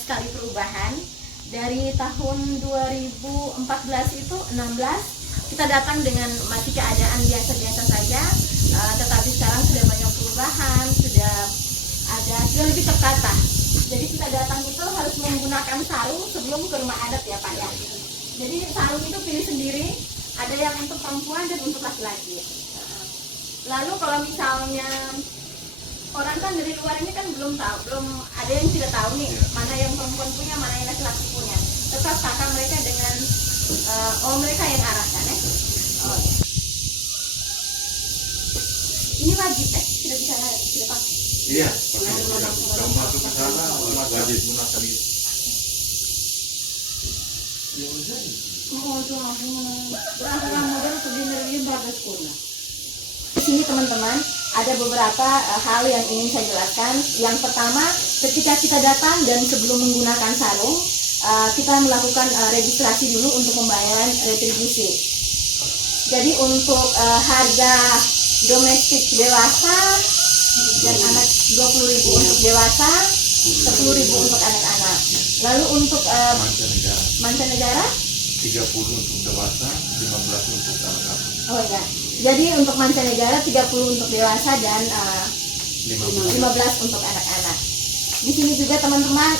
sekali perubahan. Dari tahun 2014 itu 16 kita datang dengan masih keadaan biasa-biasa saja, tetapi sekarang sudah banyak perubahan, sudah lebih tertata. Jadi kita datang itu harus menggunakan sarung sebelum ke rumah adat ya Pak ya. Jadi sarung itu pilih sendiri, ada yang untuk perempuan dan untuk laki-laki. Lalu kalau misalnya orang kan dari luar ini kan belum tahu, belum ada yang tidak tahu nih mana yang perempuan punya, mana yang laki-laki punya. Tetap kakak mereka dengan mereka yang arahkan ya. Oh, ya. Ini wajib tidak bisa tidak pakai. Iya, kamu masuk ke sana wajib gunakan itu. Di sini teman-teman ada beberapa hal yang ingin saya jelaskan. Yang pertama, ketika kita datang dan sebelum menggunakan sarung, kita melakukan registrasi dulu untuk pembayaran retribusi. Jadi untuk harga domestik dewasa dan anak 20.000 untuk dewasa, 10.000 untuk anak-anak. Lalu untuk mancanegara 30 untuk dewasa, 15 untuk anak-anak. Oh ya. Jadi untuk mancanegara 30 untuk dewasa dan 15 untuk anak-anak. Di sini juga teman-teman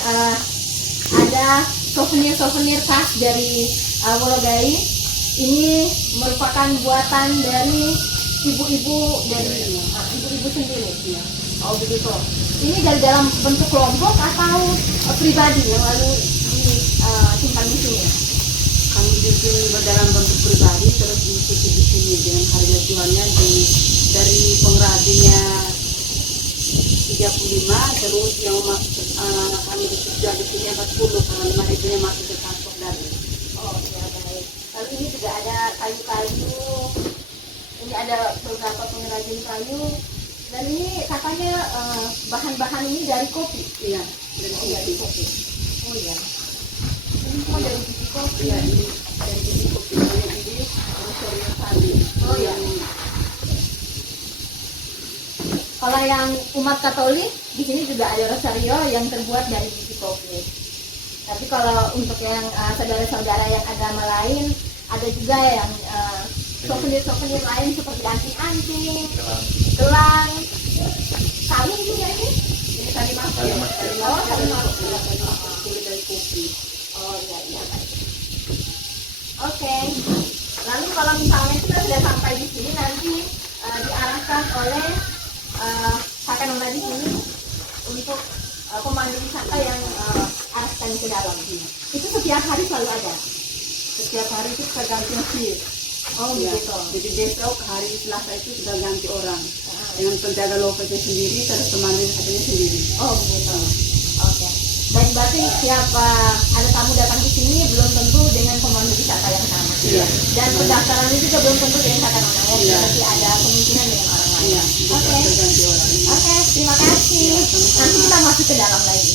ada souvenir khas dari Wologai. Ini merupakan buatan dari ibu-ibu sendiri. Oh begitu. Ini dari dalam bentuk kelompok atau pribadi yang lalu disimpan di sini? Kami bikin dalam bentuk pribadi, terus diikuti di sini dengan harga jualnya dari pengrajinnya 35, terus yang masuk anak-anak kami jual di sini 40 karena 5.000-nya masuk ke kantong dari. Oh ya baik. Lalu ini juga ada kayu-kayu. Ini ada beberapa pengrajin kayu. Dan ini katanya bahan-bahan ini dari kopi. Iya, dari kopi. Oh iya. Ini semua dari biji kopi. Iya, ini dari biji kopi. Ini Rosario Sari. Oh iya. Kalau yang umat Katolik di sini juga ada rosario yang terbuat dari biji kopi. Tapi kalau untuk yang saudara-saudara yang agama lain ada juga yang souvenir lain seperti anting-anting, gelang, kalung juga ini. Ini tadi masuk. Oh, tadi masuk. Kulit dari kopi. Oh iya iya. Oke. Lalu kalau misalnya kita sudah sampai di sini nanti diarahkan oleh kakak Nona di sini untuk pemandu wisata yang arahkan ke dalam. Itu setiap hari selalu ada. Setiap hari itu tergantung shift. Oh Ya, begitu. jadi besok hari Selasa itu sudah ganti orang dengan penjaga lokasinya sendiri, terus pemandu wisatanya sendiri. Oh begitu. Oke. Dan berarti siapa ada tamu datang ke sini belum tentu dengan pemandu wisata yang sama. Iya. Dan pendaftarannya juga belum tentu dengan kakak Nona ya. Iya. Berarti ada kemungkinan dengan orang lain. Iya, Oke. terganti orang. Oke, terima kasih. Ya, sama-sama. Nanti kita masuk ke dalam lagi.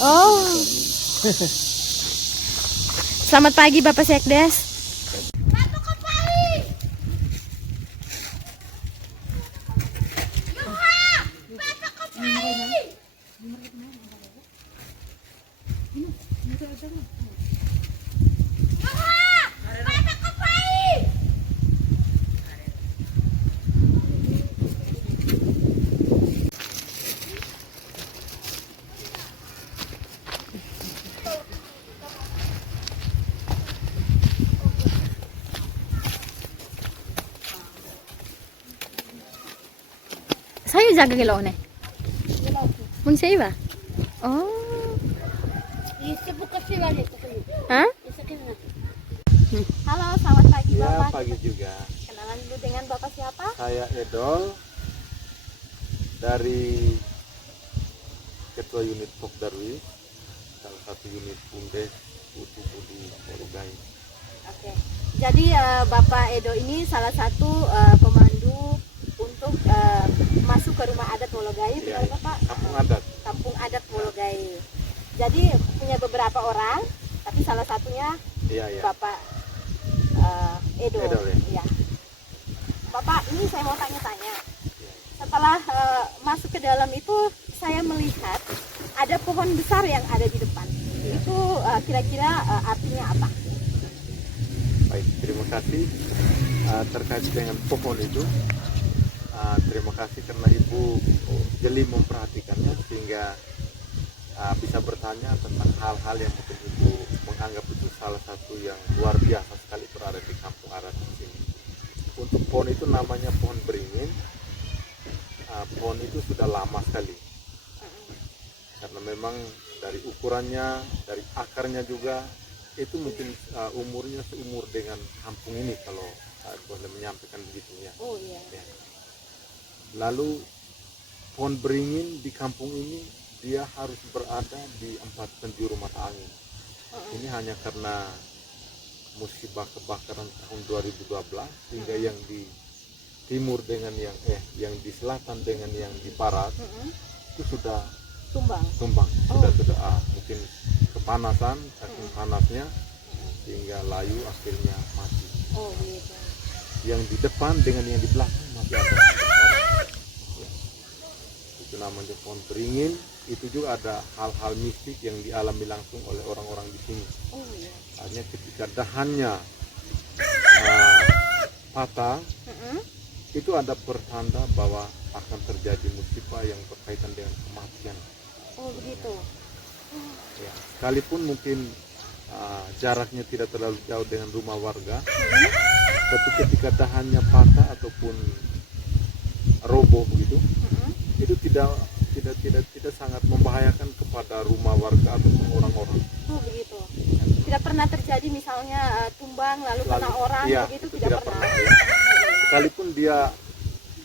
Oh. Selamat pagi Bapak Sekdes. Saya jaga gelaw nih. Mun saya ba? Oh. Hah? Halo, selamat pagi Ya, Bapak. pagi juga. Kenalan dulu dengan Bapak siapa? Saya Edol dari Ketua Unit Pok Darwis, salah satu unit Bumdes Putu Budi Wologai. Oke. Jadi Bapak Edo ini salah satu pemandu untuk masuk ke rumah adat Wologai, benar Ya, Bapak? kampung adat. Kampung adat Wologai. Jadi punya beberapa orang, tapi salah satunya Iya, iya. Bapak Edo. Edo, ya. Iya. Bapak ini saya mau tanya-tanya. Setelah masuk ke dalam itu saya melihat ada pohon besar yang ada di depan. Itu kira-kira artinya apa? Baik, terima kasih. Terkait dengan pohon itu, terima kasih karena Ibu jeli memperhatikannya sehingga bisa bertanya tentang hal-hal yang mungkin Ibu menganggap itu salah satu yang luar biasa sekali berada di kampung adat di sini. Untuk pohon itu namanya pohon beringin. Pohon itu sudah lama sekali karena memang dari ukurannya, dari akarnya juga itu mungkin umurnya seumur dengan kampung ini kalau saya boleh menyampaikan begitu ya. Oh iya. Ya. Lalu pohon beringin di kampung ini dia harus berada di 4 penjuru mata angin. Ini hanya karena musibah kebakaran tahun 2012 sehingga yang di timur dengan yang di selatan dengan yang di barat itu sudah Tumbang. sudah mungkin kepanasan, saking panasnya sehingga layu akhirnya mati. Oh gitu. Yang di depan dengan yang di belakang masih ada. Ya. Itu namanya pohon beringin. Itu juga ada hal-hal mistik yang dialami langsung oleh orang-orang di sini. Oh iya. Hanya ketika dahannya patah, itu ada pertanda bahwa akan terjadi musibah yang berkaitan dengan kematian. Oh begitu. Ya, sekalipun mungkin jaraknya tidak terlalu jauh dengan rumah warga, tapi ketika dahannya patah ataupun roboh begitu, itu tidak sangat membahayakan kepada rumah warga ataupun orang-orang. Oh begitu. Tidak pernah terjadi misalnya tumbang lalu kena orang iya, begitu, itu tidak pernah. Ya. Sekalipun dia,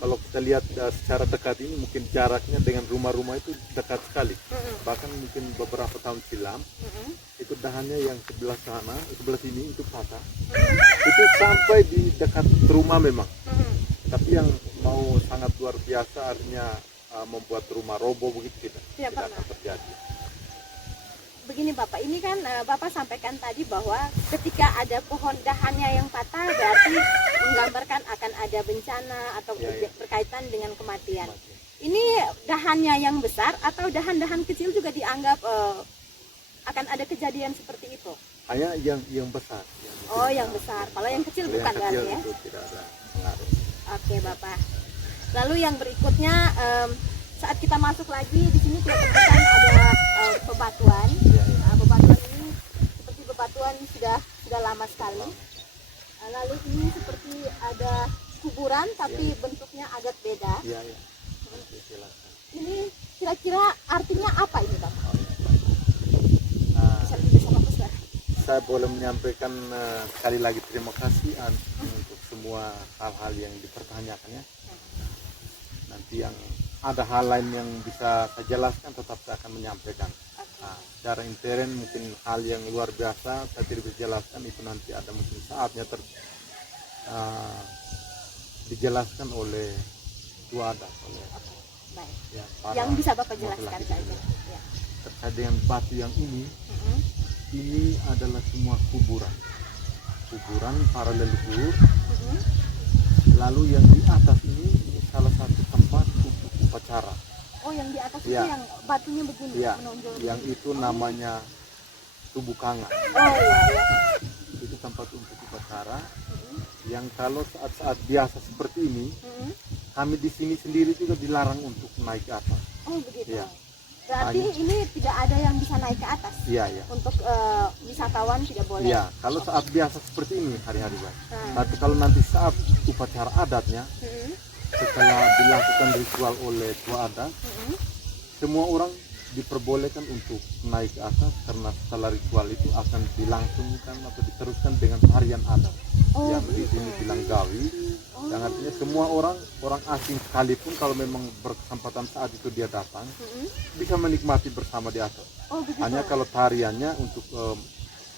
kalau kita lihat secara dekat ini mungkin jaraknya dengan rumah-rumah itu dekat sekali. Bahkan mungkin beberapa tahun silam itu dahannya yang sebelah sana, sebelah sini itu patah. Itu sampai di dekat rumah memang. Tapi yang mau sangat luar biasa artinya membuat rumah roboh begitu tidak akan terjadi. Begini Bapak, ini kan Bapak sampaikan tadi bahwa ketika ada pohon dahannya yang patah berarti menggambarkan akan ada bencana atau berkaitan dengan kematian. Ini dahannya yang besar atau dahan-dahan kecil juga dianggap akan ada kejadian seperti itu? Hanya yang besar. Yang besar. Kalau yang kecil bukan yang kecil berarti ya? Itu tidak ada pengaruh. Oke Bapak. Lalu yang berikutnya saat kita masuk lagi di sini kita temukan ada bebatuan. Bebatuan ini seperti bebatuan sudah lama sekali. Lalu ini seperti ada kuburan tapi bentuknya agak beda. Iya. Ini kira-kira artinya apa ini Bapak? Bisa lebih bisa fokus lah. Saya boleh menyampaikan sekali lagi terima kasih untuk semua hal-hal yang dipertanyakannya. Nanti yang ada hal lain yang bisa saya jelaskan tetap saya akan menyampaikan. Secara intern mungkin hal yang luar biasa saya tidak bisa jelaskan, itu nanti ada mungkin saatnya dijelaskan oleh tua adat, oleh yang bisa Bapak jelaskan saja. Ya. Terkait dengan batu yang ini adalah semua kuburan para leluhur. Lalu yang di atas ini salah satu tempat untuk upacara. Oh, yang di atas itu yang batunya begini menonjol. Yang itu namanya Tubuh Kanga. Oh iya. Itu tempat untuk upacara. Yang kalau saat-saat biasa seperti ini, kami di sini sendiri juga dilarang untuk naik ke atas. Oh begitu. Ya. Berarti ini tidak ada yang bisa naik ke atas. Iya. Untuk wisatawan tidak boleh. Iya, kalau saat biasa seperti ini hari-hari biasa. Tapi kalau nanti saat upacara adatnya, setelah dilakukan ritual oleh tua adat, semua orang diperbolehkan untuk naik ke atas karena setelah ritual itu akan dilangsungkan atau diteruskan dengan tarian adat yang di sini bilang gawi, yang artinya semua orang asing sekalipun kalau memang berkesempatan saat itu dia datang bisa menikmati bersama di atas. Hanya kalau tariannya untuk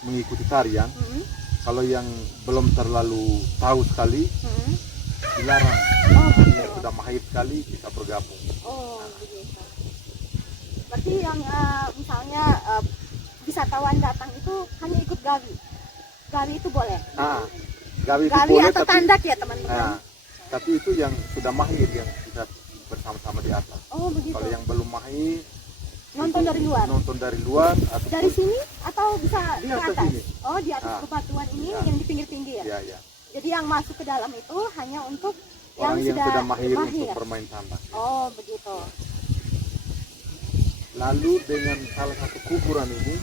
mengikuti tarian, kalau yang belum terlalu tahu sekali dilarang. Yang sudah mahir sekali bisa bergabung. Begitu. Berarti yang misalnya wisatawan datang itu hanya ikut gawi itu boleh? Gawi itu gawi boleh, atau tapi tandak ya teman-teman? Tapi itu yang sudah mahir yang kita bersama-sama di atas. Oh begitu. Kalau yang belum mahir Nonton itu dari luar. Nonton dari luar atau Dari sini atau bisa Di ke atas atas? sini. Oh di atas Ah. bebatuan ini Ya. yang di pinggir-pinggir. ya ya. Jadi yang masuk ke dalam itu hanya untuk Orang yang sudah mahir mahir. untuk bermain tambak. Oh begitu. Lalu dengan salah satu kuburan ini,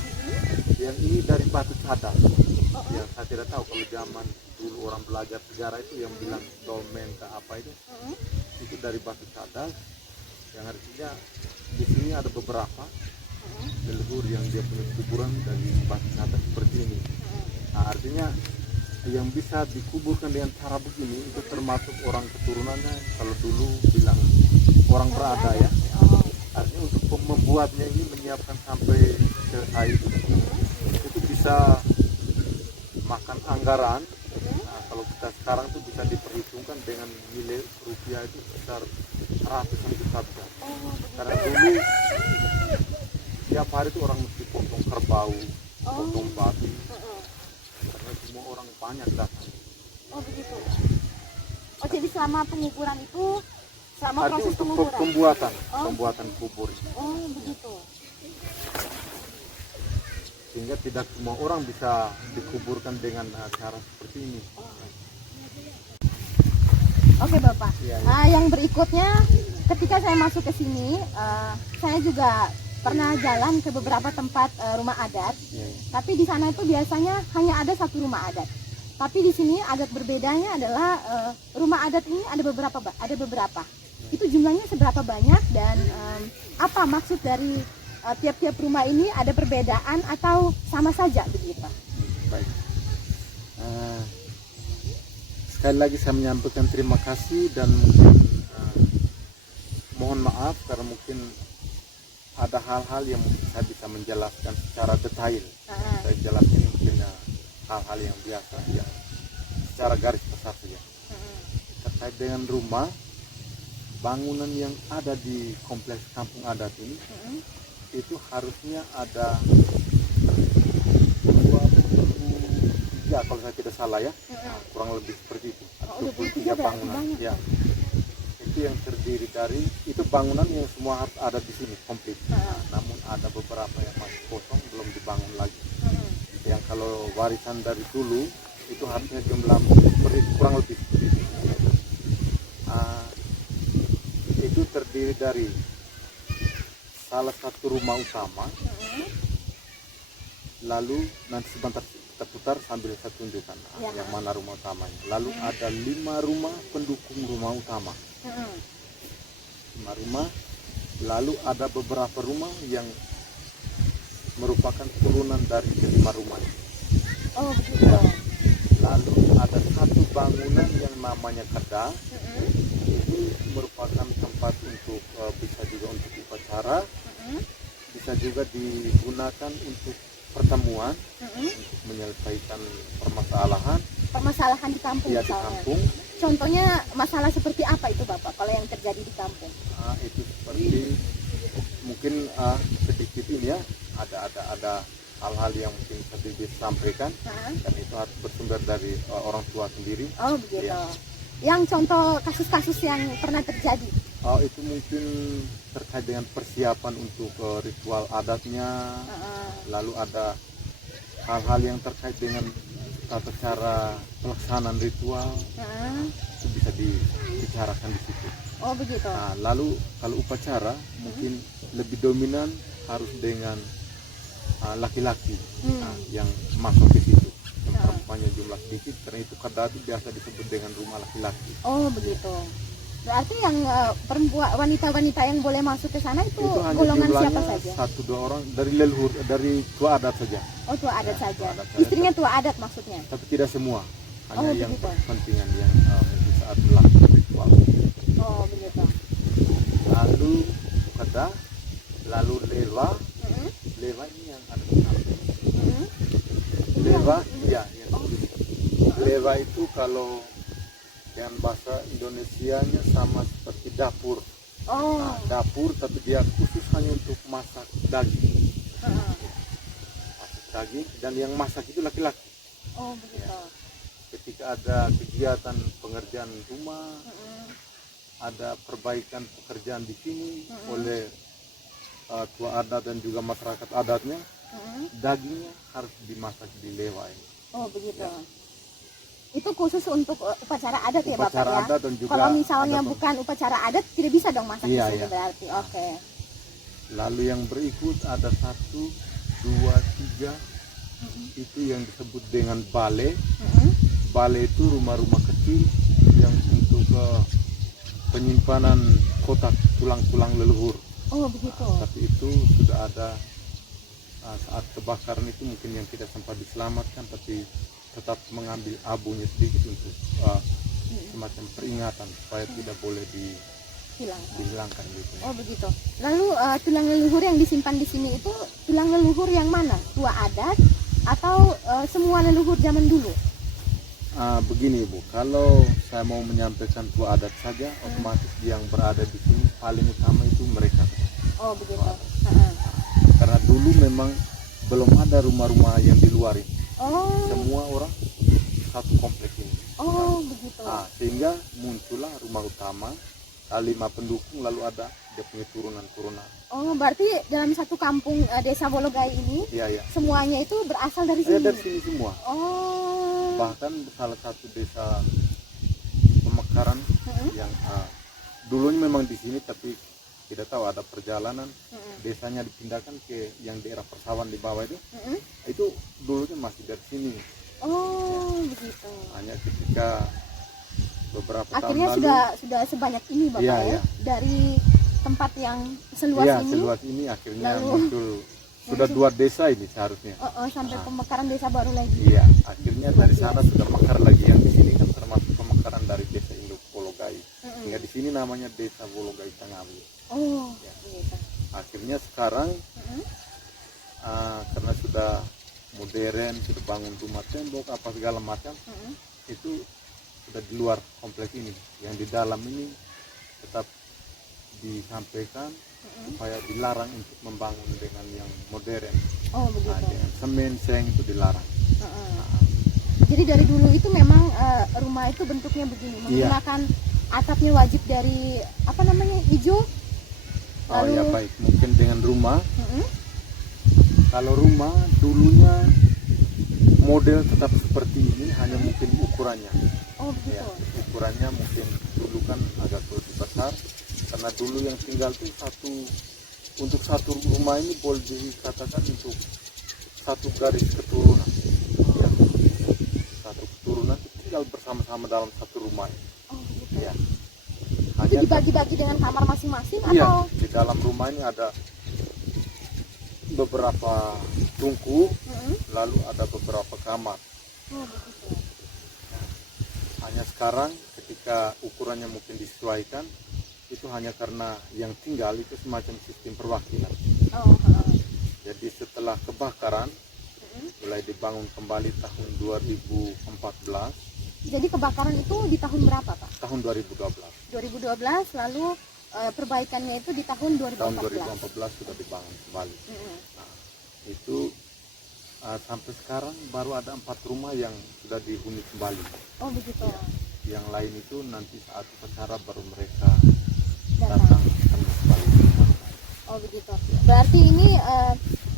yang ini dari batu cadas. Yang saya tidak tahu kalau zaman dulu orang belajar sejarah itu yang bilang dolmen ke apa itu dari batu cadas. Yang artinya di sini ada beberapa leluhur yang dia punya kuburan dari batu cadas seperti ini. Nah, artinya yang bisa dikuburkan dengan cara begini itu termasuk orang keturunannya. Kalau dulu bilang orang berada ya. Artinya untuk membuatnya ini menyiapkan sampai selesai itu bisa makan anggaran. Nah, kalau kita sekarang tuh bisa diperhitungkan dengan nilai rupiah itu sekitar ratusan juta rupiah. Karena dulu tiap hari itu orang mesti potong kerbau, potong babi, karena semua orang banyak datang. Oh begitu. Oh jadi selama penguburan itu, selama Artinya proses untuk penguburan. pembuatan kubur, Oh begitu. sehingga tidak semua orang bisa dikuburkan dengan cara seperti ini. Oke Bapak. Iya, iya. Nah, yang berikutnya ketika saya masuk ke sini, saya juga pernah jalan ke beberapa tempat rumah adat. Ya, ya. Tapi di sana itu biasanya hanya ada satu rumah adat. Tapi di sini adat berbedanya adalah rumah adat ini ada beberapa. Itu jumlahnya seberapa banyak dan apa maksud dari tiap-tiap rumah ini, ada perbedaan atau sama saja begitu? Baik. Sekali lagi saya menyampaikan terima kasih dan mungkin mohon maaf karena mungkin ada hal-hal yang mungkin saya bisa menjelaskan secara detail. Saya jelaskan ini mungkin hal-hal yang biasa yang secara garis besar saja. Terkait dengan rumah, bangunan yang ada di kompleks kampung adat ini itu harusnya ada 23 kalau saya tidak salah ya. Nah, kurang lebih seperti itu. Ada 23 bangunan. Ya. Itu yang terdiri dari itu bangunan yang semua harus ada di sini komplit. Nah, namun ada beberapa yang masih kosong belum dibangun lagi. Yang kalau warisan dari dulu itu harusnya jumlah kurang lebih seperti itu. Itu terdiri dari salah satu rumah utama, lalu nanti sebentar kita putar sambil saya tunjukkan yang mana rumah utamanya. Lalu ada 5 rumah pendukung rumah utama, 5 rumah, lalu ada beberapa rumah yang merupakan turunan dari kelima rumah. Oh begitu. Lalu ada satu bangunan yang namanya kedah. Ini merupakan tempat untuk bisa juga untuk upacara, bisa juga digunakan untuk pertemuan, untuk menyelesaikan permasalahan di kampung di misalnya. kampung. Contohnya masalah seperti apa itu Bapak kalau yang terjadi di kampung? Itu seperti mungkin sedikit ini ya, ada hal-hal yang mungkin saya bisa sampaikan, dan itu harus bersumber dari orang tua sendiri. Oh begitu. Ya. Yang contoh kasus-kasus yang pernah terjadi? Itu mungkin terkait dengan persiapan untuk ritual adatnya, lalu ada hal-hal yang terkait dengan tata cara pelaksanaan ritual, itu bisa dibicarakan di situ. Oh begitu. Nah, lalu kalau upacara mungkin lebih dominan harus dengan laki-laki yang masuk ke situ. Perempuannya jumlah sedikit, karena itu kedah itu biasa disebut dengan rumah laki-laki. Oh begitu. Berarti yang perempuan, wanita-wanita yang boleh masuk ke sana itu hanya golongan siapa jumlahnya saja? 1-2 orang dari leluhur, dari tua adat saja. Oh tua adat Ya, saja. tua adat saja. Istrinya tua adat maksudnya? Tapi tidak semua, hanya yang begitu. kepentingan yang mungkin saat melakukan ritual. Oh begitu. Lalu kedah, lalu lewa, lewa ini yang ada di samping. Lewa, ya, yang lewa itu kalau dengan bahasa Indonesianya sama seperti dapur. Oh. Nah, dapur tapi dia khusus hanya untuk masak daging. Masak daging, dan yang masak itu laki-laki. Oh begitu. ketika ada kegiatan pengerjaan rumah, ada perbaikan pekerjaan di sini oleh tua adat dan juga masyarakat adatnya, dagingnya harus dimasak di lewai. Oh begitu. Itu khusus untuk upacara adat ya Bapak Upacara ya? adat dan juga Kalau misalnya ada bukan upacara adat tidak bisa dong masak Iya, di sini iya. berarti. Oke. Lalu yang berikut ada 1, 2, 3, itu yang disebut dengan bale. Bale itu rumah-rumah kecil yang untuk penyimpanan kotak tulang-tulang leluhur. Oh begitu. Tapi itu sudah ada saat kebakaran itu mungkin yang tidak sempat diselamatkan, tapi tetap mengambil abunya sedikit untuk semacam peringatan supaya tidak boleh dihilangkan gitu. Oh begitu. Lalu tulang leluhur yang disimpan di sini itu tulang leluhur yang mana? Tua adat atau semua leluhur zaman dulu? Begini Bu, kalau saya mau menyampaikan tua adat saja, otomatis yang berada di sini paling utama itu mereka. Oh begitu. Karena dulu memang belum ada rumah-rumah yang di luar ini. Oh. Semua orang satu kompleks ini. Oh begitu. Sehingga muncullah rumah utama, 5 pendukung, lalu ada dia punya turunan-turunan. Oh berarti dalam satu kampung desa Wologai ini Iya. semuanya itu berasal dari sini? Dari sini semua. Oh. Bahkan salah satu desa Pemekaran yang dulunya memang di sini, tapi tidak tahu ada perjalanan desanya dipindahkan ke yang daerah persawahan di bawah itu dulunya masih dari sini. Oh begitu. Hanya ketika beberapa akhirnya tahun lalu sudah sebanyak ini Bapak Iya. dari tempat yang seluas ini. Seluas ini akhirnya Lalu muncul sudah 2 desa ini seharusnya. Sampai Pemekaran desa baru lagi. Iya, akhirnya dari sana sudah mekar lagi. Yang di sini kan termasuk pemekaran dari desa Induk Wologai. Hingga di sini namanya desa Wologai Tangawi. Oh, Ya. gitu. Akhirnya sekarang karena sudah modern, sudah bangun rumah tembok apa segala macam, itu sudah di luar kompleks ini. Yang di dalam ini tetap disampaikan supaya dilarang untuk membangun dengan yang modern. Oh begitu. Dengan semen, seng itu dilarang. Jadi dari dulu itu memang rumah itu bentuknya begini, menggunakan atapnya wajib dari apa namanya, hijau. Lalu, ya baik, mungkin dengan rumah. Kalau rumah dulunya model tetap seperti ini, hanya mungkin ukurannya. Oh begitu. Ya, ukurannya mungkin dulu kan agak lebih besar, karena dulu yang tinggal itu untuk satu rumah ini boleh dikatakan untuk satu garis keturunan. Ya, satu keturunan itu tinggal bersama-sama dalam satu rumah. Oh begitu. Ya. Itu dibagi-bagi dengan kamar masing-masing Iya, atau? di dalam rumah ini ada beberapa tungku, lalu ada beberapa kamar. Oh begitu. Hanya sekarang ketika ukurannya mungkin disesuaikan, itu hanya karena yang tinggal itu semacam sistem perwakilan. Jadi setelah kebakaran mulai dibangun kembali tahun 2014. Jadi kebakaran itu di tahun berapa Pak? Tahun 2012. 2012, lalu perbaikannya itu di tahun 2014. Tahun 2014 sudah dibangun kembali. Nah, itu sampai sekarang baru ada 4 rumah yang sudah dihuni kembali. Oh begitu. Yang lain itu nanti saat upacara baru mereka datang kembali. Oh begitu. Berarti ini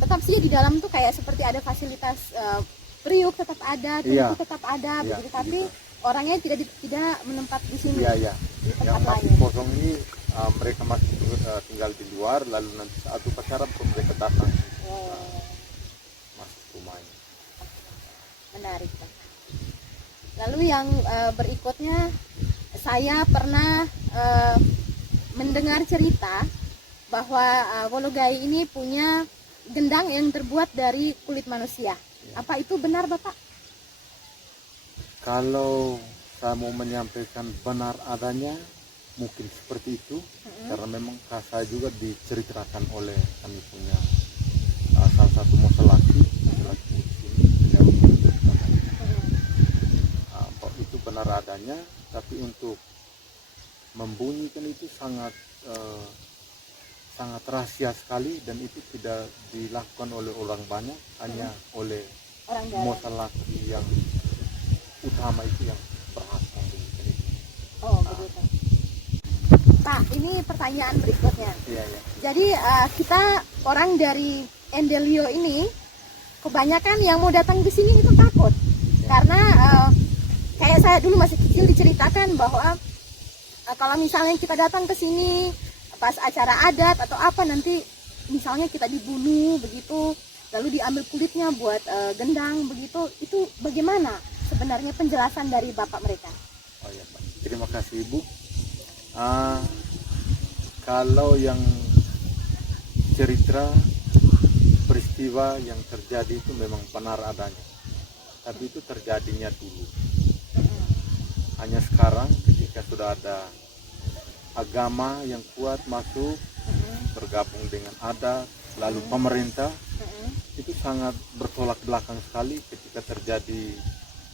tetap sih di dalam tuh kayak seperti ada fasilitas periuk tetap ada, tungku tetap ada, begitu. Tapi orangnya tidak menempat di sini. Iya. Di Yang tempat masih lain. kosong ini mereka masih tinggal di luar, lalu nanti saat upacara baru mereka datang masuk rumahnya. Menarik Pak. Lalu yang berikutnya, saya pernah mendengar cerita bahwa Wologai ini punya gendang yang terbuat dari kulit manusia. Apa itu benar Bapak? Kalau saya mau menyampaikan benar adanya, mungkin seperti itu, karena memang saya juga diceritakan oleh kami punya salah satu laki-laki itu benar adanya, tapi untuk membunyikan itu sangat rahasia sekali, dan itu tidak dilakukan oleh orang banyak, hanya oleh Orang dalam. laki yang utama itu yang berasal dari sini. Oh, begitu. Pak, ini pertanyaan berikutnya. Iya, iya. Jadi kita orang dari Endelio ini kebanyakan yang mau datang ke sini itu takut. Karena kayak saya dulu masih kecil diceritakan bahwa kalau misalnya kita datang ke sini pas acara adat atau apa, nanti misalnya kita dibunuh begitu, lalu diambil kulitnya buat gendang begitu. Itu bagaimana sebenarnya penjelasan dari Bapak mereka? Oh ya, Pak. Terima kasih Ibu. Kalau yang cerita peristiwa yang terjadi itu memang benar adanya, tapi itu terjadinya dulu. Hanya sekarang ketika sudah ada agama yang kuat masuk, bergabung dengan adat, lalu pemerintah, itu sangat bertolak belakang sekali ketika terjadi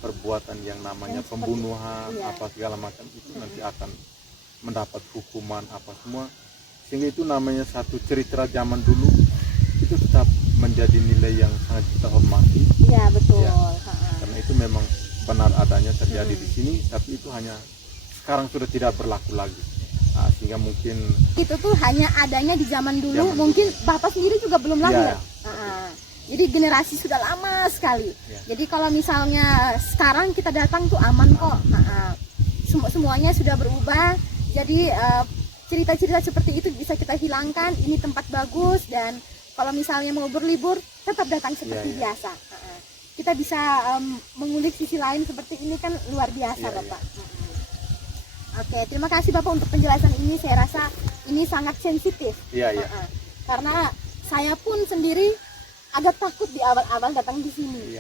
perbuatan yang namanya pembunuhan, apa segala macam, itu nanti akan mendapat hukuman apa semua. Sehingga itu namanya satu cerita zaman dulu itu tetap menjadi nilai yang sangat kita hormati. Iya, betul. Ya, karena itu memang benar adanya terjadi di sini, tapi itu hanya sekarang sudah tidak berlaku lagi. Nah, sehingga mungkin Itu tuh hanya adanya di zaman dulu, mungkin Bapak sendiri juga belum lahir. Jadi generasi sudah lama sekali. Jadi kalau misalnya sekarang kita datang tuh aman kok. Semuanya sudah berubah. Jadi cerita-cerita seperti itu bisa kita hilangkan. Ini tempat bagus, dan kalau misalnya mau berlibur tetap datang seperti biasa. Kita bisa mengulik sisi lain seperti ini, kan luar biasa Bapak. Oke, terima kasih Bapak untuk penjelasan ini. Saya rasa ini sangat sensitif. Karena saya pun sendiri agak takut di awal-awal datang di sini.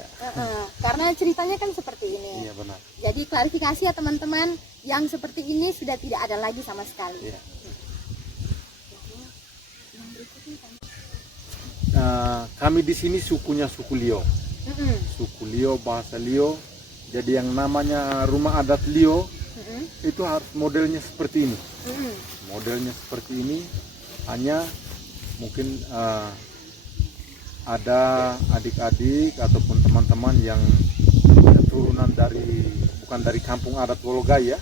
Karena ceritanya kan seperti ini. Iya, benar. Jadi klarifikasi ya teman-teman, yang seperti ini sudah tidak ada lagi sama sekali. Kami di sini sukunya suku Lio. Suku Lio, bahasa Lio. Jadi yang namanya rumah adat Lio itu harus modelnya seperti ini. Modelnya seperti ini, hanya mungkin ada adik-adik ataupun teman-teman yang turunan dari, bukan dari kampung adat Wologai ya,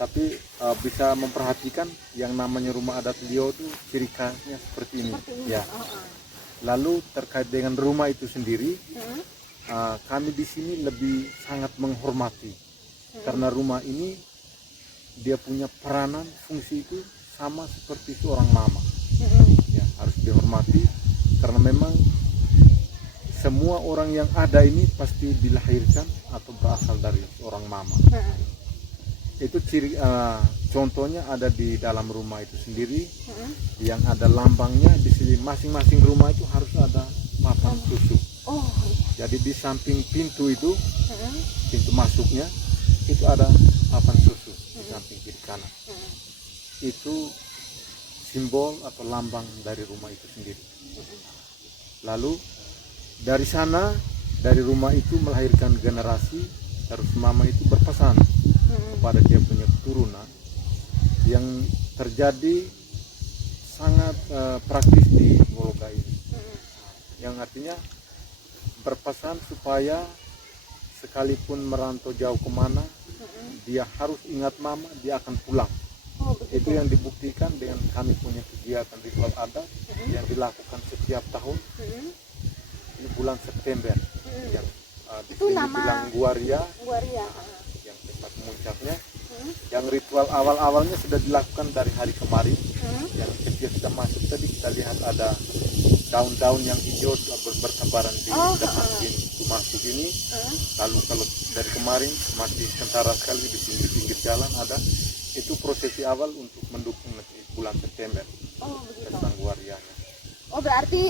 tapi bisa memperhatikan yang namanya rumah adat Lio itu ciri khasnya seperti ini. Ya. Lalu terkait dengan rumah itu sendiri, kami di sini lebih sangat menghormati, karena rumah ini dia punya peranan, fungsi itu sama seperti seorang mama. Ya, harus dihormati, karena memang semua orang yang ada ini pasti dilahirkan atau berasal dari seorang mama. Itu ciri, contohnya ada di dalam rumah itu sendiri, yang ada lambangnya di sini. Masing-masing rumah itu harus ada papan susu. Jadi di samping pintu itu, pintu masuknya itu ada papan susu di samping kiri kanan. Itu simbol atau lambang dari rumah itu sendiri. Lalu dari sana, dari rumah itu melahirkan generasi, terus mama itu berpesan kepada dia punya keturunan, yang terjadi sangat praktis di Wologai ini. Yang artinya berpesan supaya sekalipun merantau jauh kemana, dia harus ingat mama, dia akan pulang. Itu yang dibuktikan dengan kami punya kegiatan ritual adat yang dilakukan setiap tahun di bulan September. Yang di sini bilang Guaria, yang tempat puncaknya. Yang ritual awal-awalnya sudah dilakukan dari hari kemarin. Yang ketika kita masuk tadi, kita lihat ada daun-daun yang hijau bertebaran di depan pintu masuk ini. Lalu kalau dari kemarin masih kentara sekali di sini, di pinggir jalan ada. Itu prosesi awal untuk mendukung bulan September tentang Guarianya. Berarti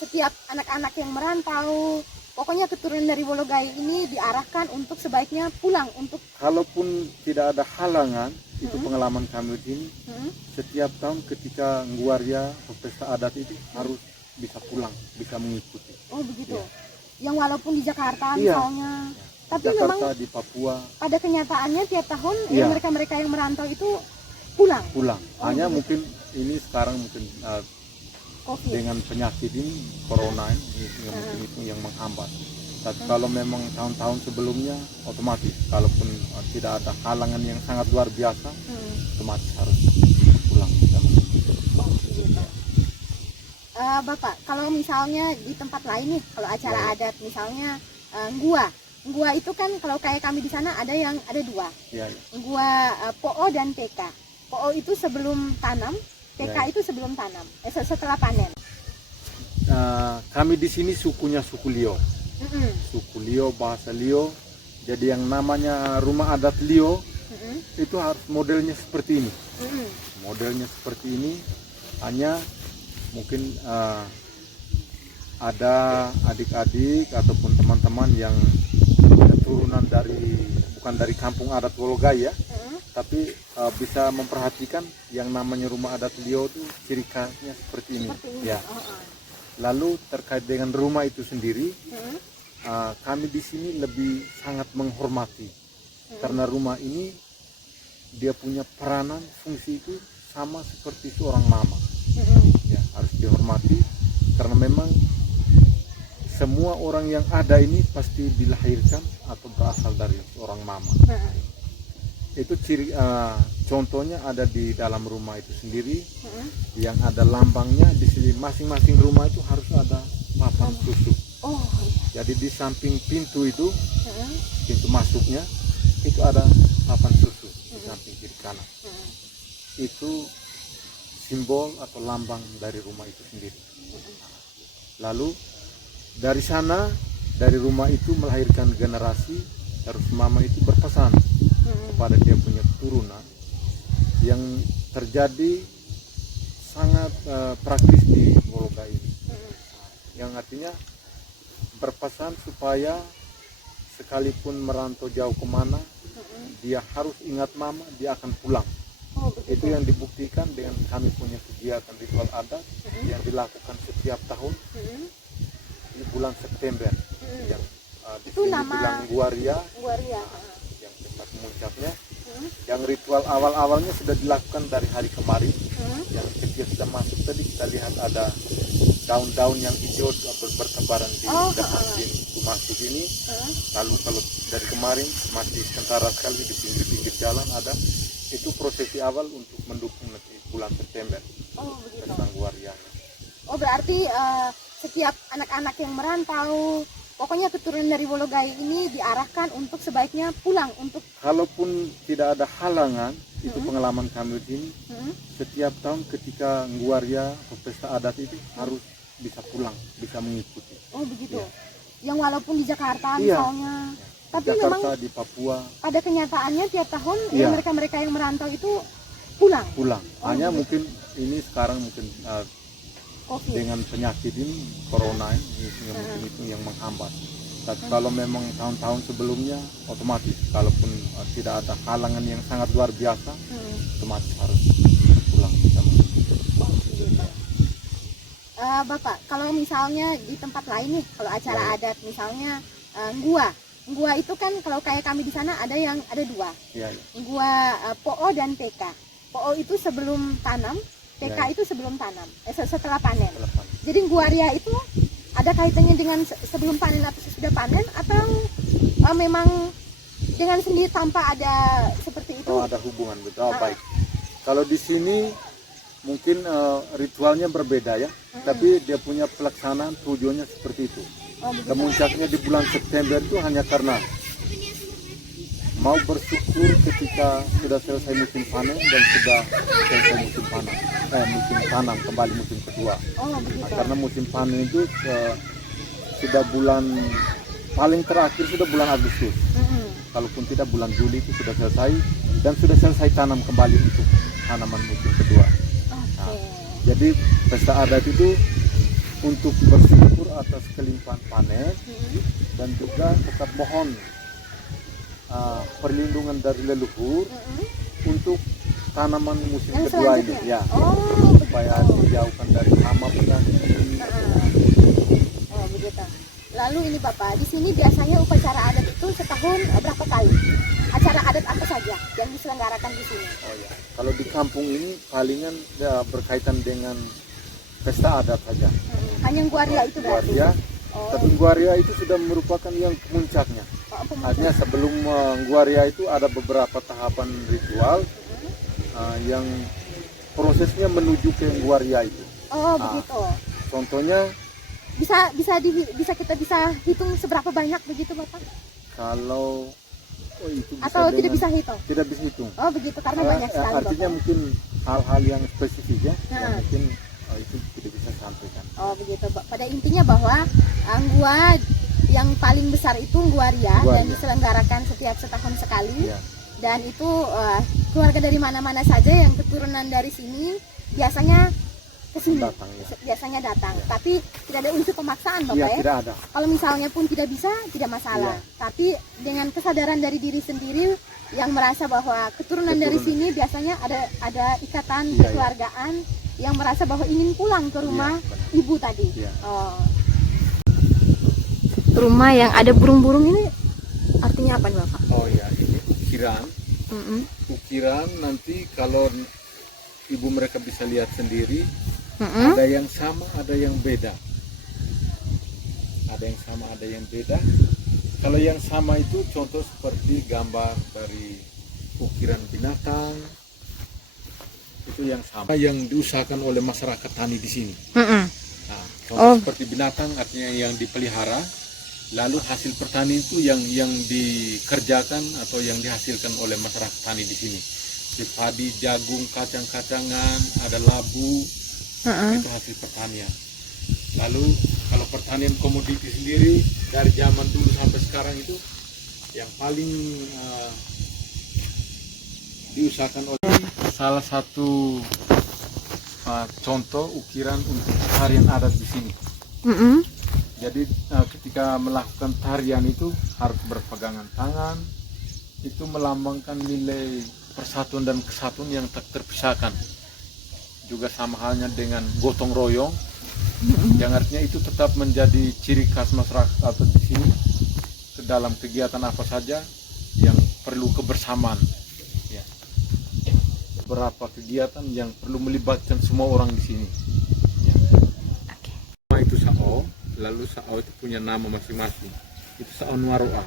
setiap anak-anak yang merantau, pokoknya keturunan dari Wologai ini diarahkan untuk sebaiknya pulang untuk. Kalaupun tidak ada halangan, itu pengalaman kami di sini. Setiap tahun ketika Guaria atau pesta adat itu harus bisa pulang, bisa mengikuti. Begitu. Yang walaupun di Jakarta misalnya. Tapi Jakarta, memang di Papua, pada kenyataannya tiap tahun mereka-mereka yang merantau itu pulang. Hanya mungkin ini sekarang mungkin dengan penyakit ini, corona ini, mungkin itu yang menghambat. Tapi kalau memang tahun-tahun sebelumnya otomatis, kalaupun tidak ada halangan yang sangat luar biasa, otomatis harus pulang. Oh, gitu. Bapak, kalau misalnya di tempat lain nih, kalau acara adat misalnya gua itu kan kalau kayak kami di sana ada dua. Ya. Gua POO dan TK. POO itu sebelum tanam, TK itu sebelum tanam, setelah panen. Kami di sini sukunya suku Lio. Suku Lio, bahasa Lio. Jadi yang namanya rumah adat Lio itu harus modelnya seperti ini. Modelnya seperti ini, hanya mungkin ada adik-adik ataupun teman-teman yang keturunan bukan dari kampung adat Wologai ya, tapi bisa memperhatikan yang namanya rumah adat Lio itu ciri khasnya seperti ini. Ya. Lalu terkait dengan rumah itu sendiri, kami di sini lebih sangat menghormati karena rumah ini dia punya peranan fungsi itu sama seperti seorang mama. Ya, harus dihormati karena memang semua orang yang ada ini pasti dilahirkan atau berasal dari seorang mama. Itu ciri contohnya ada di dalam rumah itu sendiri, yang ada lambangnya di sini. Masing-masing rumah itu harus ada papan susu. Jadi di samping pintu itu, pintu masuknya itu ada papan susu di samping kiri kanan. Itu simbol atau lambang dari rumah itu sendiri. Lalu dari sana, dari rumah itu melahirkan generasi, terus mama itu berpesan kepada dia punya keturunan yang terjadi sangat praktis di Wologai ini. Yang artinya berpesan supaya sekalipun merantau jauh kemana, dia harus ingat mama, dia akan pulang. Itu yang dibuktikan dengan kami punya kegiatan ritual adat yang dilakukan setiap tahun di bulan September, yang di sini bilang Guaria, yang tempat puncaknya. Yang ritual awal-awalnya sudah dilakukan dari hari kemarin. Yang ketika kita masuk tadi kita lihat ada daun-daun yang hijau bertebaran di depan pintu masuk ini. Lalu kalau dari kemarin masih kentara sekali di pinggir-pinggir jalan ada. Itu prosesi awal untuk mendukung nanti bulan September tentang Guarianya. Berarti setiap anak-anak yang merantau, pokoknya keturunan dari Wologai ini diarahkan untuk sebaiknya pulang untuk. Kalaupun tidak ada halangan, itu pengalaman kami di sini. Setiap tahun ketika Guaria atau pesta adat itu harus bisa pulang, bisa mengikuti. Begitu. Ya. Yang walaupun di Jakarta misalnya. Tapi Jakarta, memang di Papua. Pada kenyataannya tiap tahun mereka-mereka yang merantau itu pulang. Hanya mungkin ini sekarang mungkin dengan penyakit ini, corona ini mungkin itu yang menghambat. Tapi kalau memang tahun-tahun sebelumnya otomatis, kalaupun tidak ada halangan yang sangat luar biasa, otomatis harus pulang. Bapak, kalau misalnya di tempat lain nih, kalau acara adat misalnya Gua itu kan kalau kayak kami di sana ada dua. Gua POO dan TK. POO itu sebelum tanam, TK itu sebelum tanam, setelah panen. Jadi Guaria itu ada kaitannya dengan sebelum panen atau sesudah panen, atau memang dengan sendiri tanpa ada seperti itu? Ada hubungan, betul. Baik. Kalau di sini mungkin ritualnya berbeda ya, tapi dia punya pelaksanaan tujuannya seperti itu. Kemuncaknya di bulan September itu hanya karena mau bersyukur ketika sudah selesai musim panen dan sudah selesai musim tanam kembali musim kedua. Karena musim panen itu sudah bulan paling terakhir sudah bulan Agustus. Kalaupun tidak bulan Juli itu sudah selesai dan sudah selesai tanam kembali untuk tanaman musim kedua. Jadi pesta adat itu untuk bersyukur atas kelimpahan panen dan juga tetap mohon perlindungan dari leluhur untuk tanaman musim kedua ini ya, supaya dijauhkan dari hama penyakit. Begitu. Lalu ini Bapak, di sini biasanya upacara adat itu setahun berapa kali? Acara adat apa saja yang diselenggarakan di sini? Kalau di kampung ini palingan berkaitan dengan pesta adat saja. Hanya Guaria itu berarti? Guaria, Oh. Tapi Ngguaria itu sudah merupakan yang puncaknya. Oh, pemuncak. Artinya sebelum Ngguaria itu ada beberapa tahapan ritual yang prosesnya menuju ke Ngguaria itu. Oh, begitu. Contohnya Bisa kita hitung seberapa banyak begitu Bapak? kalau itu bisa Atau tidak bisa hitung? tidak bisa hitung. Oh, begitu karena banyak sekali. Artinya Bapak. mungkin hal-hal yang spesifik ya, yang Nah. mungkin itu tidak bisa sampaikan. Oh, begitu. Pada intinya bahwa Gua yang paling besar itu Ngguaria dan diselenggarakan setiap setahun sekali. Ya. Dan itu keluarga dari mana-mana saja yang keturunan dari sini biasanya ke sini. Datang, ya. Biasanya datang. Tapi tidak ada unsur pemaksaan Bapak Iya, ya. tidak ada. Kalau misalnya pun tidak bisa, tidak masalah. Iya. Tapi dengan kesadaran dari diri sendiri yang merasa bahwa keturunan dari sini biasanya ada ikatan Iya, kekeluargaan yang merasa bahwa ingin pulang ke rumah benar. ibu tadi. Iya. Oh. Rumah yang ada burung-burung ini artinya apa nih Bapak? Oh ya, ini ukiran. Mm-mm. Ukiran nanti kalau ibu mereka bisa lihat sendiri, Mm-mm. ada yang sama, ada yang beda. Ada yang sama, ada yang beda. Kalau yang sama itu contoh seperti gambar dari ukiran binatang. Itu yang sama, yang diusahakan oleh masyarakat tani di sini. Mm-mm. Nah, contoh Oh. seperti binatang artinya yang dipelihara, lalu hasil pertanian itu yang dikerjakan atau yang dihasilkan oleh masyarakat tani di sini. Di padi, jagung, kacang-kacangan, ada labu, itu hasil pertanian. Lalu kalau pertanian komoditi sendiri dari zaman dulu sampai sekarang itu yang paling diusahakan oleh salah satu contoh ukiran untuk tarian adat di sini. Mm-mm. Jadi ketika melakukan tarian itu harus berpegangan tangan, itu melambangkan nilai persatuan dan kesatuan yang tak terpisahkan. Juga sama halnya dengan gotong royong, yang artinya itu tetap menjadi ciri khas masyarakat atau di sini ke dalam kegiatan apa saja yang perlu kebersamaan. Ya. Beberapa kegiatan yang perlu melibatkan semua orang di sini. Ya. Nama itu Sao, lalu Sao itu punya nama masing-masing. Itu Sao Nuaroa.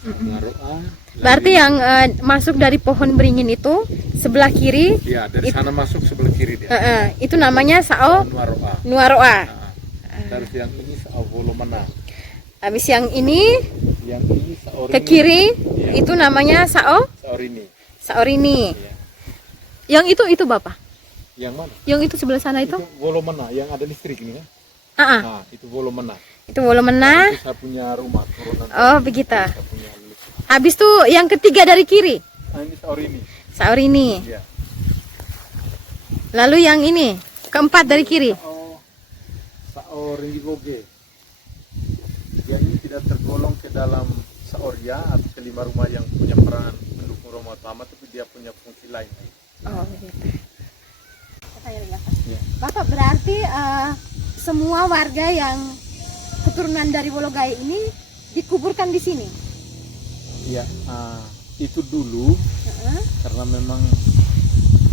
Nuaroa. Berarti yang masuk dari pohon beringin itu sebelah kiri, Ya, dari sana masuk sebelah kiri dia. itu namanya Sao Nuaroa. Nuaroa. Terus yang ini Sao Volomana. Habis yang ini Yang ini Sao ke Rini. kiri Iya. itu namanya Sao Sao Rini. Saorini. Iya. Yang itu Bapak. Yang mana? Yang itu sebelah sana itu? Itu Volomana yang ada listrik ini kan? Nah, itu Volomana. Itu Wolomena. Itu saya punya rumah turunan. Oh, begitu. Saya punya listrik. Habis itu yang ketiga dari kiri, Nah, ini Sao Rini. Saorini. Iya. Lalu yang ini keempat dari kiri. Sao Ringigoge. Yang ini tidak tergolong ke dalam Saoria atau kelima rumah yang punya peran mendukung rumah utama, tapi dia punya fungsi lain. Oh, begitu. Ya. Bapak berarti semua warga yang keturunan dari Wologai ini dikuburkan di sini. Iya, itu dulu karena memang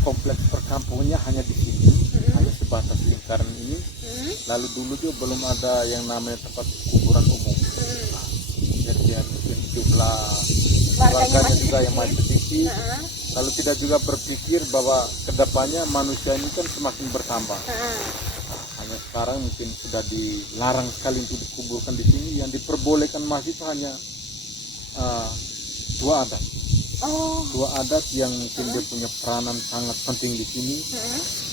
kompleks perkampungannya hanya di sini, hanya sebatas lingkaran ini. Lalu dulu juga belum ada yang namanya tempat kuburan umum. Jadi ya, mungkin jumlah warganya juga yang masih sedikit. Lalu kita juga berpikir bahwa kedepannya manusia ini kan semakin bertambah. Hanya sekarang mungkin sudah dilarang sekali untuk dikuburkan di sini. Yang diperbolehkan masih itu hanya dua adat. Dua adat yang mungkin dia punya peranan sangat penting di sini.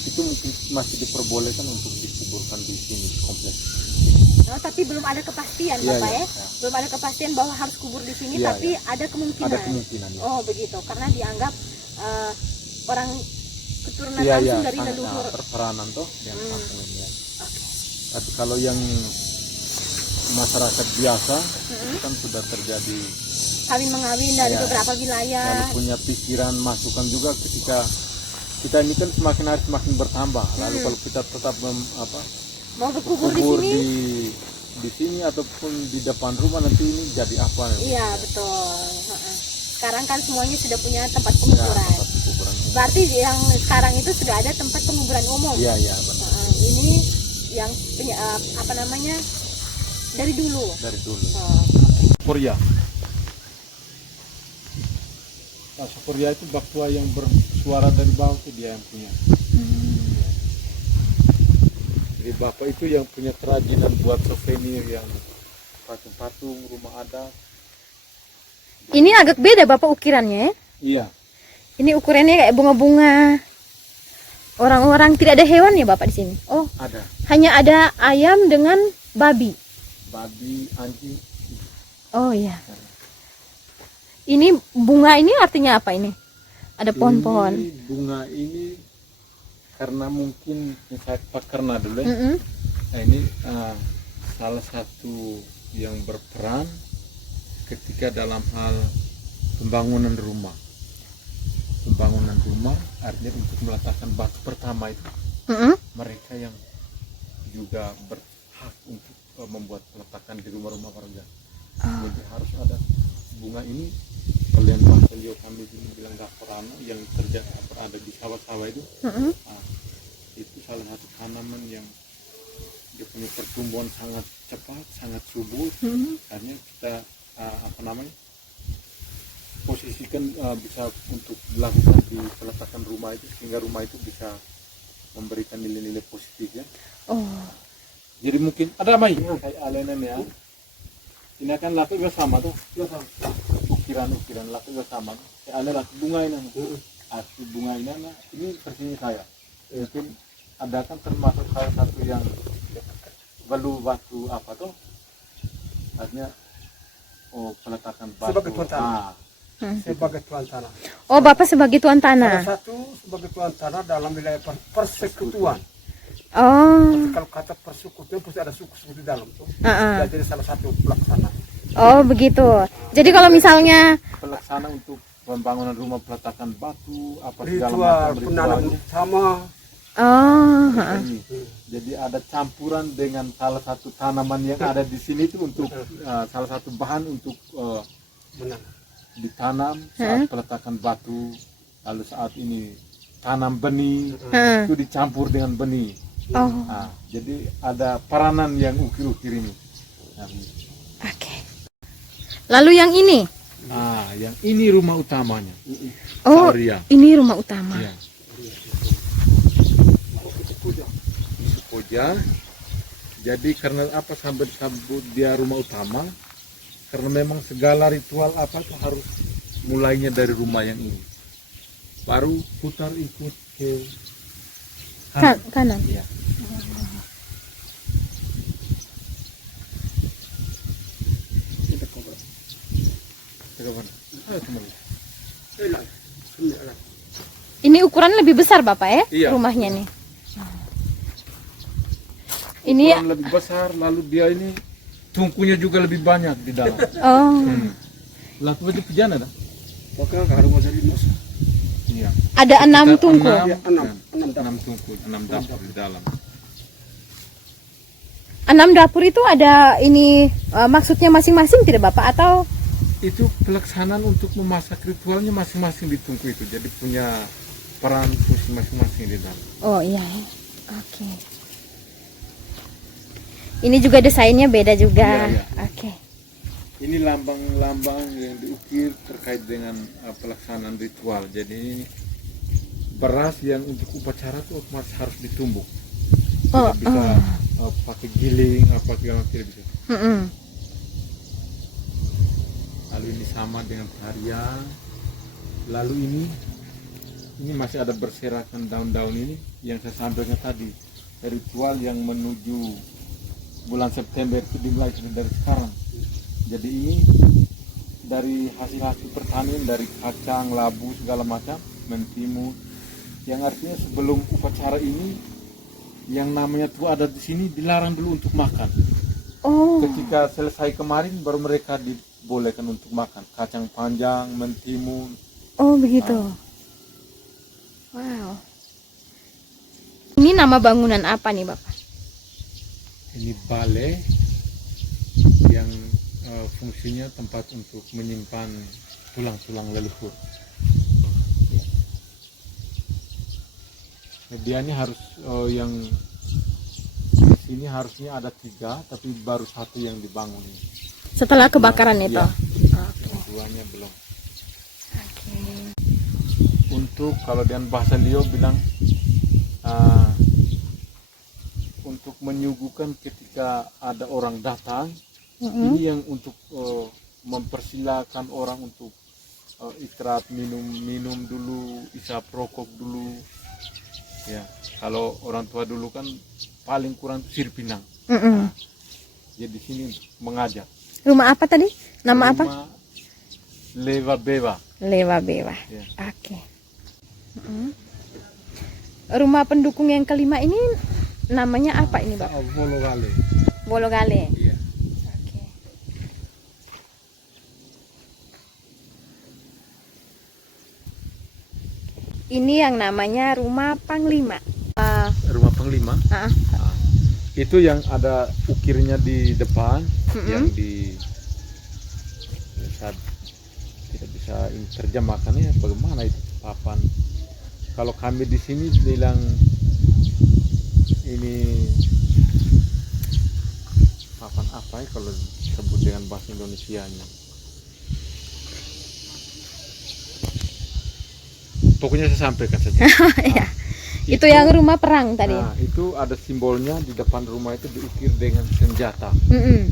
Itu mungkin masih diperbolehkan untuk dikuburkan di sini di kompleks. Oh, tapi belum ada kepastian, Iya, Bapak iya, ya? iya. Belum ada kepastian bahwa harus kubur di sini, Iya, tapi iya. ada kemungkinan. Ada kemungkinan. Ya. Oh, begitu. Karena dianggap orang keturunan Iya, langsung iya, dari sangat, leluhur. terperanan toh yang kampung ini ya. Tapi kalau yang masyarakat biasa itu kan sudah terjadi Kawin mengawin dari Iya. beberapa wilayah. lalu punya pikiran masukan juga ketika kita ini kan semakin hari semakin bertambah. Lalu kalau kita tetap Mau berkubur di kubur sini? di sini ataupun di depan rumah nanti ini jadi apa? Iya, betul. Sekarang kan semuanya sudah punya tempat Ya, penguburan. tempat kuburan umum. Berarti yang sekarang itu sudah ada tempat penguburan umum. Iya, iya benar. Ini yang Dari dulu. dari dulu. Oh. Korea. Nah, Korea itu bakwa yang bersuara dari bawah itu dia yang punya. Jadi bapak itu yang punya kerajinan buat souvenir yang patung-patung rumah adat. Ini agak beda Bapak ukirannya ya. Iya. Ini ukurannya kayak bunga-bunga. Orang-orang tidak ada hewan ya Bapak di sini. Oh, Ada hanya ada ayam dengan babi. babi, anjing. Oh iya. Ini bunga ini artinya apa ini? Ada pohon-pohon. Ini bunga ini karena mungkin saya karena dulu ya. Mm-mm. Nah ini salah satu yang berperan ketika dalam hal pembangunan rumah. Pembangunan rumah artinya untuk meletakkan batu pertama itu Mm-mm. mereka yang juga berhak untuk membuat peletakan di rumah-rumah warga. Jadi harus ada bunga ini. Kalian bahasa lihat kami ini bilang gaperano yang berada di sawah-sawah itu. Mm-mm. Itu salah satu tanaman yang dia punya pertumbuhan sangat cepat, sangat subur. Mm-mm. Karena kita posisikan bisa untuk dilakukan di peletakan rumah itu sehingga rumah itu bisa memberikan nilai-nilai positif ya. Oh. Jadi mungkin ada mai kayak alenan ya. Ini akan laku juga sama tuh. Ukiran laku juga sama. Kayak ale laku bunga ini. Asli bunga ini versinya saya. Mungkin ada kan termasuk salah satu yang balu batu apa tuh? Artinya peletakan batu. Sebagai tuan tanah. Sebagai tuan tanah. Oh, Bapak sebagai tuan Salah tanah. satu sebagai tuan tanah dalam wilayah persekutuan. Oh. Tapi kalau kata persekutuan pasti ada suku-suku di dalam tuh. Uh-uh. Ya, jadi salah satu pelaksana. Oh, begitu. Jadi kalau misalnya Pelaksana untuk pembangunan rumah peletakan batu apa segala Ritual macam penanaman ritualnya. sama. oh, Ini. Jadi ada campuran dengan salah satu tanaman yang ada di sini itu untuk salah satu bahan untuk Benar. ditanam saat peletakan batu. Lalu saat ini tanam benih Heeh. itu dicampur dengan benih. Oh, Nah, jadi ada peranan yang ukir-ukir ini. Nah, oke. Lalu yang ini? yang ini rumah utamanya. Oh, Sauria. ini rumah utama. Ya. Koja. Jadi karena apa sampai disebut dia rumah utama? Karena memang segala ritual apa itu harus mulainya dari rumah yang ini. Baru putar ikut ke Kanan. Ya. Ke mana? Ayo kembali. Ini ukuran lebih besar Bapak ya? Iya. Rumahnya nih. Ini Ukuran lebih besar, lalu dia ini tungkunya juga lebih banyak di dalam. oh, Lalu itu pejana dah. Maka harus dari masa. Iya. ada 6 tungku. Enam tungku, 6 dapur di dalam. 6 dapur itu ada ini maksudnya masing-masing tidak Bapak atau Itu pelaksanaan untuk memasak ritualnya masing-masing di tungku itu. Jadi punya peran fungsi masing-masing di dalam. Oh iya. Oke. Ini juga desainnya beda juga. Iya, iya. Oke. Ini lambang-lambang yang diukir terkait dengan pelaksanaan ritual. Jadi ini beras yang untuk upacara itu otomatis harus ditumbuk. Oh, Tidak bisa pakai giling apa segala macam tidak bisa. mm-mm. Lalu ini sama dengan tarian. Lalu ini masih ada berserakan daun-daun ini yang saya sampaikan tadi. Ritual yang menuju bulan September itu dimulai dari sekarang. Jadi ini dari hasil-hasil pertanian dari kacang, labu segala macam mentimun. Yang artinya sebelum upacara ini yang namanya tua adat di sini dilarang dulu untuk makan. Oh. Ketika selesai kemarin baru mereka dibolehkan untuk makan kacang panjang, mentimun. Oh, begitu. Wow. Ini nama bangunan apa nih, Bapak? Ini balai yang fungsinya tempat untuk menyimpan tulang-tulang leluhur. Dia ini harus yang isi sini harusnya ada 3, tapi baru 1 yang dibangun ini. Setelah kebakaran itu. Ya, Oke. yang 2-nya belum. Oke. Untuk kalau dengan bahasa Leo bilang untuk menyuguhkan ketika ada orang datang, ini yang untuk mempersilahkan orang untuk istirahat, minum dulu, isap rokok dulu. Ya, kalau orang tua dulu kan paling kurang sirpinang. Jadi sini mengajar. Rumah apa tadi? Nama apa? Rumah Lewa Bewa. Lewa Bewa. Ya. Oke. Rumah pendukung yang kelima ini namanya apa ini, Pak? Bologale. Bologale. Iya. Oke. Ini yang namanya rumah Panglima. Rumah Panglima. Itu yang ada ukirnya di depan, yang di tidak bisa terjemahkan ya, bagaimana itu papan. Kalau kami di sini bilang ini papan apa ya kalau disebut dengan bahasa Indonesianya. Pokoknya saya sampaikan saja. Ya. Itu yang rumah perang tadi. Nah, itu ada simbolnya di depan rumah itu diukir dengan senjata.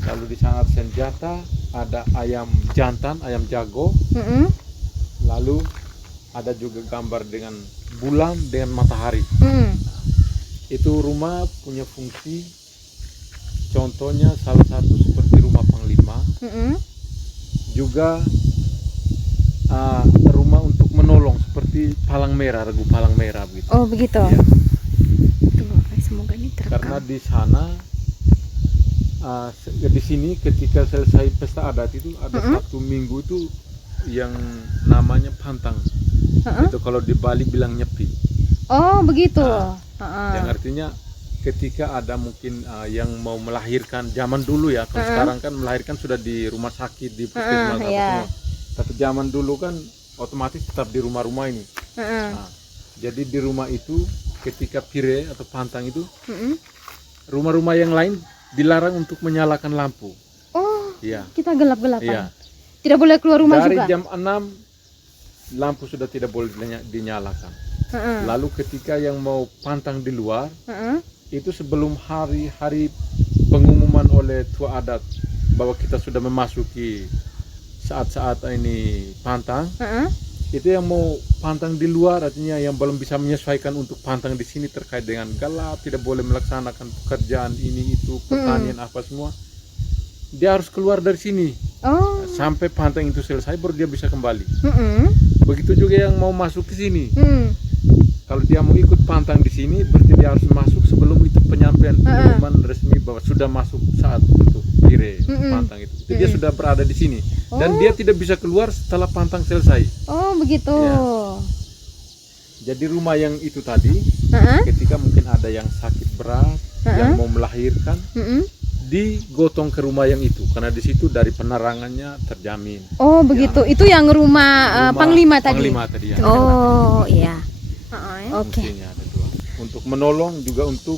Lalu di sana senjata ada ayam jantan, ayam jago. Lalu ada juga gambar dengan bulan dengan matahari. Itu rumah punya fungsi, contohnya salah satu seperti rumah Panglima, juga rumah untuk menolong seperti palang merah, regu palang merah begitu. Oh begitu. Ya. Semoga ini terekam. Karena di sana di sini ketika selesai pesta adat itu ada 1 minggu itu yang namanya pantang. Itu kalau di Bali bilang nyepi. Oh begitu. Yang artinya ketika ada mungkin yang mau melahirkan zaman dulu ya, kalau sekarang kan melahirkan sudah di rumah sakit, di puskesmas apa semua. Tapi zaman dulu kan otomatis tetap di rumah-rumah ini. Nah, jadi di rumah itu ketika pire atau pantang itu, rumah-rumah yang lain dilarang untuk menyalakan lampu. Oh, iya. Kita gelap-gelapan. Iya. Tidak boleh keluar rumah Dari juga. jam 6 lampu sudah tidak boleh dinyalakan. Lalu ketika yang mau pantang di luar, itu sebelum hari pengumuman oleh tua adat bahwa kita sudah memasuki saat-saat ini pantang, itu yang mau pantang di luar, artinya yang belum bisa menyesuaikan untuk pantang di sini terkait dengan gelap, tidak boleh melaksanakan pekerjaan ini itu, pertanian apa semua, dia harus keluar dari sini. Sampai pantang itu selesai baru dia bisa kembali. Begitu juga yang mau masuk ke sini. Kalau dia mau ikut pantang di sini, berarti dia harus masuk sebelum itu penyampaian pengumuman resmi bahwa sudah masuk saat untuk pire pantang itu. Jadi dia sudah berada di sini dan dia tidak bisa keluar setelah pantang selesai. Oh begitu. Ya. Jadi rumah yang itu tadi, ketika mungkin ada yang sakit berat, yang mau melahirkan, digotong ke rumah yang itu karena di situ dari penerangannya terjamin. Oh begitu. Ya. Itu yang rumah Panglima tadi. Panglima tadi ya. Oh iya. Oke. Ada 2. Untuk menolong juga untuk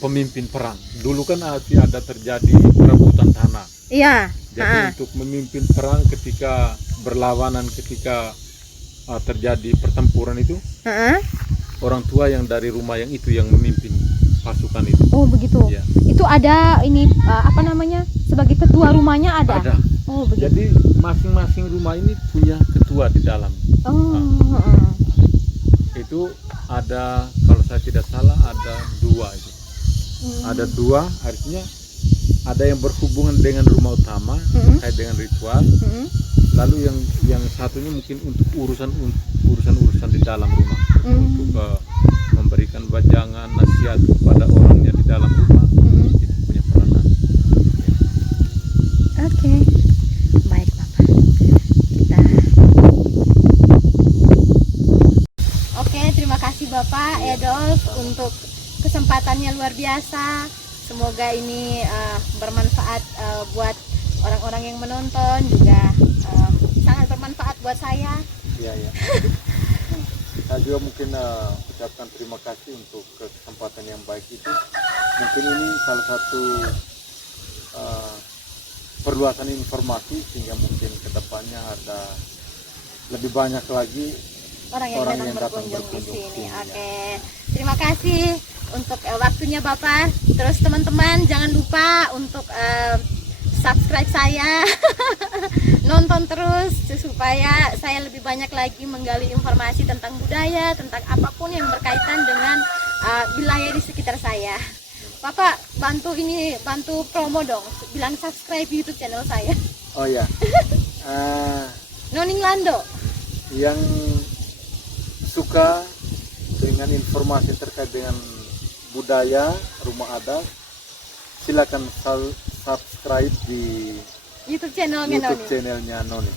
pemimpin perang. Dulu kan ada terjadi perebutan tanah. Iya. Jadi untuk memimpin perang ketika berlawanan, ketika terjadi pertempuran itu, orang tua yang dari rumah yang itu yang memimpin pasukan itu. Oh begitu. Ya. Itu ada ini apa namanya, sebagai ketua rumahnya ada. Ada. Oh begitu. Jadi masing-masing rumah ini punya ketua di dalam. Itu ada, kalau saya tidak salah ada 2 itu. Ada 2, artinya ada yang berhubungan dengan rumah utama terkait dengan ritual. Lalu yang satunya mungkin untuk urusan di dalam rumah, untuk memberikan bajangan, nasihat kepada orangnya di dalam rumah. Itu punya peranan. Oke. Baik Bapak. Kita terima kasih Bapak Edolf untuk kesempatannya luar biasa. Semoga ini bermanfaat buat orang-orang yang menonton, juga sangat bermanfaat buat saya. Iya. Saya juga mungkin ucapkan terima kasih untuk kesempatan yang baik itu. mungkin ini salah satu perluasan informasi sehingga mungkin kedepannya ada lebih banyak lagi orang yang datang berkunjung di sini. ya. Oke, terima kasih untuk waktunya Bapak. Terus teman-teman jangan lupa untuk subscribe saya, nonton terus supaya saya lebih banyak lagi menggali informasi tentang budaya, tentang apapun yang berkaitan dengan wilayah di sekitar saya. Bapak bantu promo dong, bilang subscribe YouTube channel saya. Oh ya, Noning Lando. yang suka dengan informasi terkait dengan budaya rumah adat, silakan subscribe di YouTube channelnya YouTube Noni. channelnya Noni.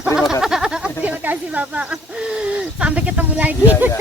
Terima kasih. Terima kasih Bapak. Sampai ketemu lagi. Ya, ya.